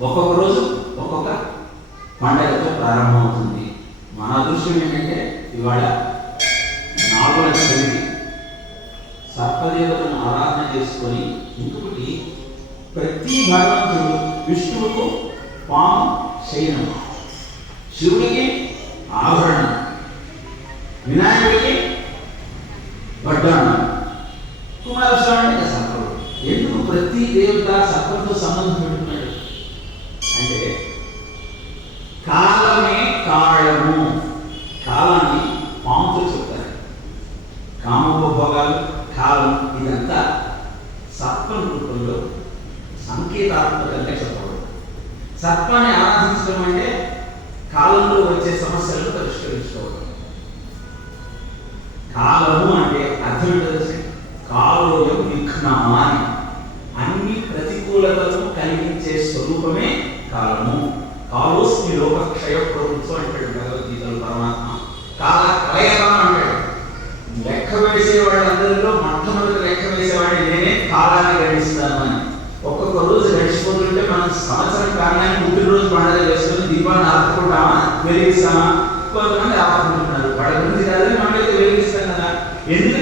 ఒక్కొక్క రోజు ఒక్కొక్క పండగతో ప్రారంభమవుతుంది. మన అదృష్టం ఏంటంటే ఇవాళ నాలుగు చవితి సర్పదేవతను ఆరాధన చేసుకొని ఇంకొకటి ప్రతి భగవంతుడు విష్ణువుకు పాము శయనం. శివుడికి ఆభరణం. వినాయకుడికి వడ్డాణం. కుమారస్వామి సర్పడు ఎందుకు ప్రతి దేవత సర్పంతో సంబంధం అంటే కాలమే కాళము కాలాన్ని పాముతో చెప్తారు కామోపభోగాలు కాలం ఇదంతా సత్వం రూపంలో సంకేతాత్మకంగా చెప్పబడు సత్వాన్ని ఆరాధించడం అంటే కాలంలో వచ్చే సమస్యలను పరిష్కరించుకోవడం. కాలము అంటే అర్థం స్వరూపమే కాలము. కాలోస్మి లోక క్షయ ప్రభుత్వం అంటాడు భగవద్గీతలు పరమాత్మ. కాల కలయమా అంటాడు. లెక్క వేసే వాళ్ళందరిలో మొట్టమొదటి లెక్క వేసేవాడిని నేనే కాలాన్ని గడిస్తాను అని. ఒక్కొక్క రోజు గడిచిపోతుంటే మనం సంవత్సరం కాలాన్ని ముప్పై రోజు పండుగ చేసుకుని దీపాన్ని ఆపుకుంటామా వెలిగిస్తామా? కొంతమంది ఆపుకుంటున్నారు. వాళ్ళ గురించి కాదని మనమైతే వెలిగిస్తాం కదా. ఎందుకు